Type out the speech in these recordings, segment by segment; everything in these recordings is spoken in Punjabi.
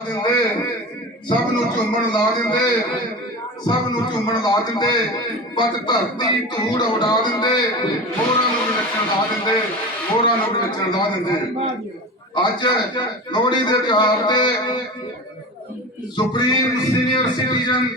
ਦਿੰਦੇ। ਸਭ ਨੂੰ ਝੂਮਣ ਲਾ ਦਿੰਦੇ। ਸਭ ਨੂੰ ਝੂਮਣ ਲਾ ਦਿੰਦੇ। ਪਤ ਧਰਤੀ ਧੂੜ ਉਡਾ ਦਿੰਦੇ। ਮੋਰਾਂ ਨੂੰ ਵੀ ਨੱਚਣ ਲਾ ਦਿੰਦੇ। ਮੋਰਾਂ ਨੂੰ ਵੀ ਨੱਚਣ ਲਾ ਦਿੰਦੇ। ਅੱਜ ਲੋਹੜੀ ਦੇ ਤਿਉਹਾਰ ਤੇ supreme senior citizen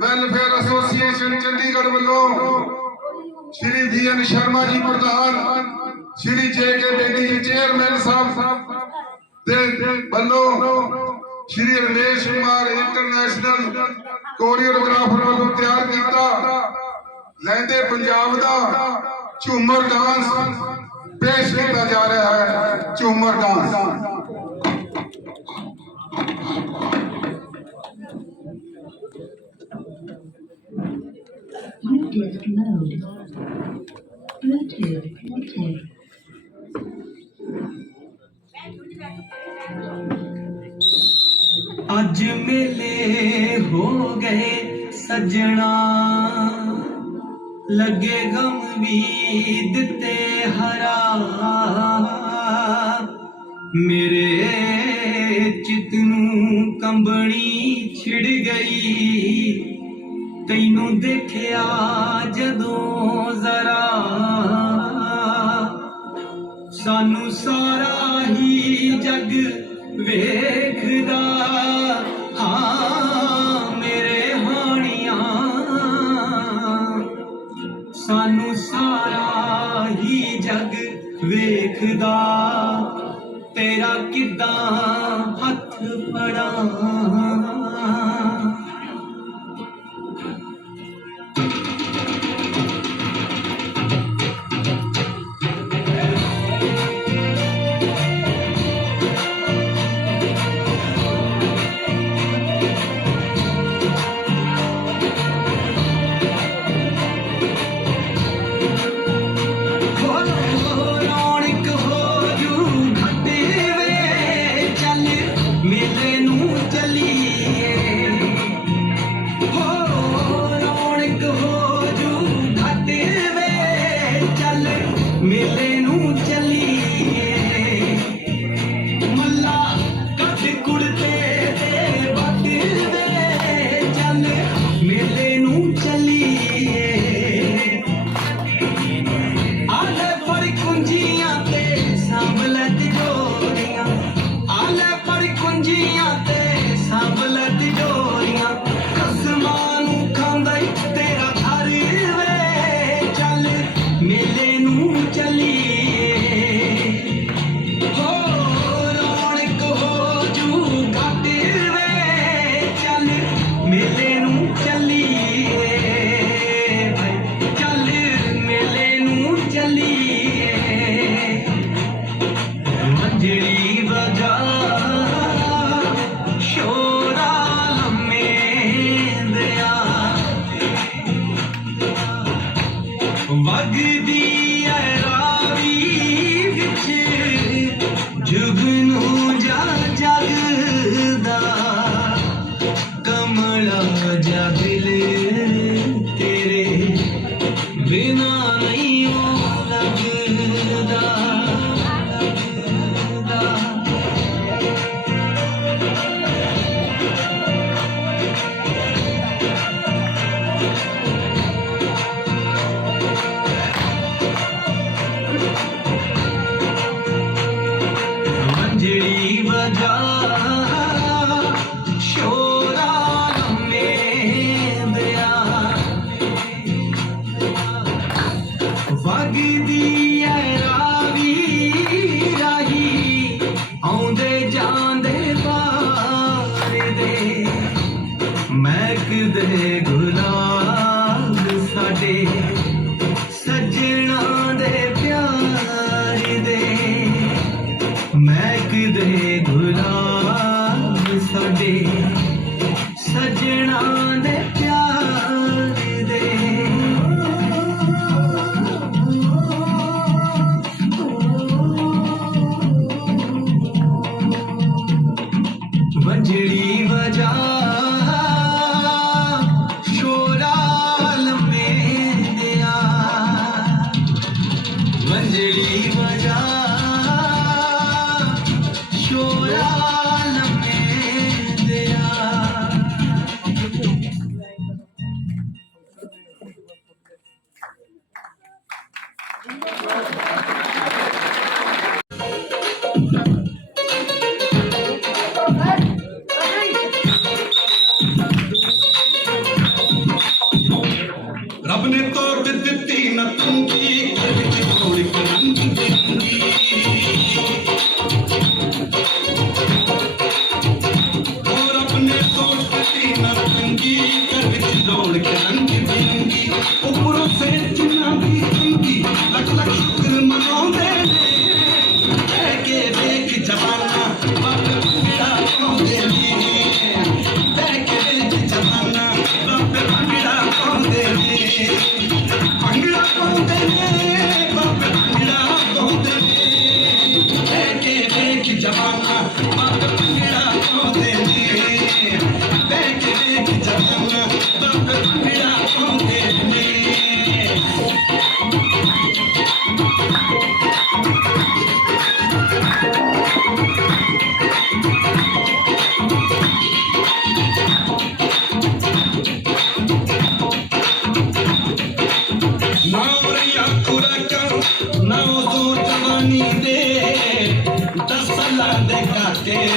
welfare association Chandigarh ਵੱਲੋਂ ਸ਼੍ਰੀ ਵੀ ਸ਼ਰਮਾ ਜੀ ਪ੍ਰਧਾਨ, ਸ਼੍ਰੀ ਜੇ ਕੇ ਬੇਦੀ ਜੀ ਚੇਅਰਮੈਨ ਸਾਹਿਬ ਦੇ ਵੱਲੋਂ ਸ਼੍ਰੀ ਰਮੇਸ਼ ਕੁਮਾਰ ਇੰਟਰਨੈਸ਼ਨਲ ਕੋਰੀਓਗ੍ਰਾਫਰ ਵੱਲੋਂ ਤਿਆਰ ਕੀਤਾ ਲਹਿੰਦੇ ਪੰਜਾਬ ਦਾ ਝੂਮਰ ਡਾਂਸ, ਪੇਸ਼ ਕੀਤਾ ਜਾ ਰਿਹਾ ਹੈ Jhumar dance Bluetooth mode. Bluetooth connected. ਅੱਜ ਮੇਲੇ ਹੋ ਗਏ ਸਜਣਾ। ਲੱਗੇ ਗਮ ਵੀ ਦਿੱਤੇ ਹਰਾ। ਮੇਰੇ ਚਿੱਤ ਨੂੰ ਕੰਬਣੀ ਛਿੜ ਗਈ। ਤੈਨੂੰ ਦੇਖਿਆ ਜਦੋਂ ਜ਼ਰਾ। ਸਾਨੂੰ ਸਾਰਾ ਹੀ ਜਗ ਵੇਖਦਾ। ਵੇਖਦਾ ਤੇਰਾ ਕਿੱਦਾਂ ਹੱਥ ਫੜਾਂ? ਵਗਦੀ ਐ ਰਾਵੀ ਵਿੱਚ ਜੁਗਨੂ the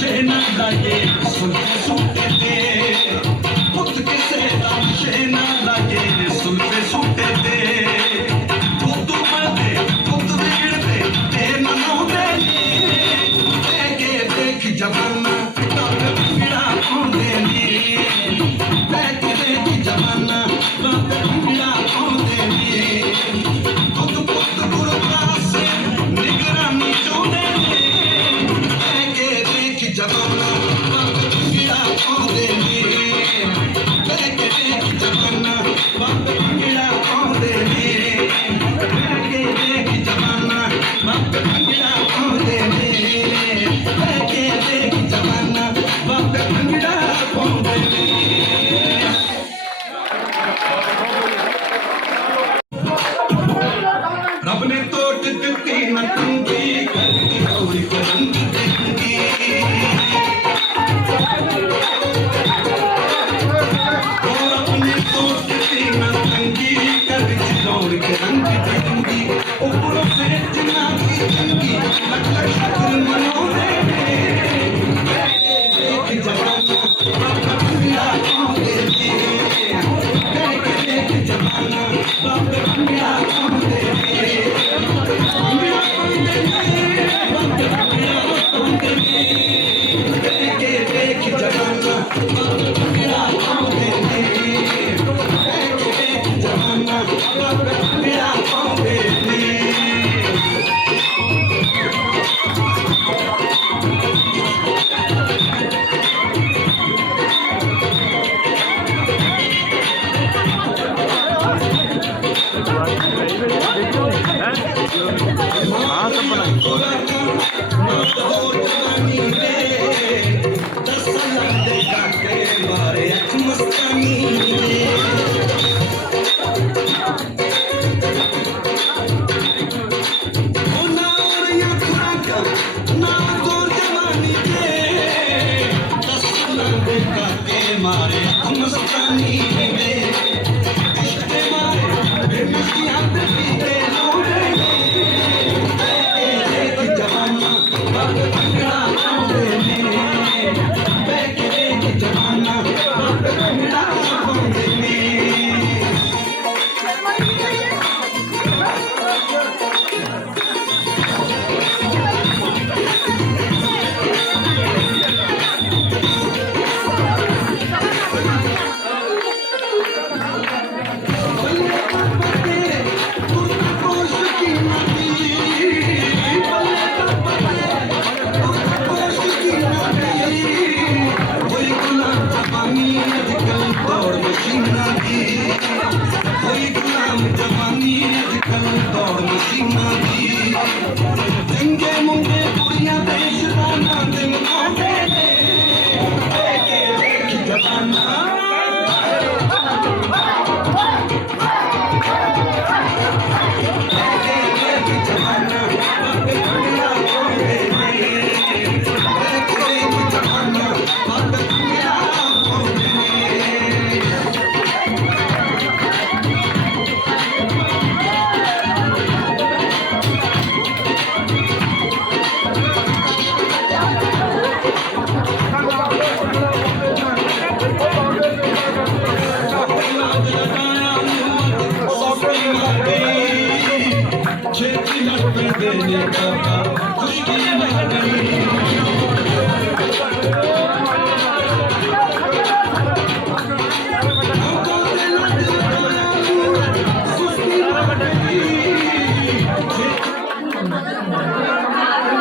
সেনা দাঁড়িয়ে সকলকে সঙ্গে beni baba, kuş gibi beni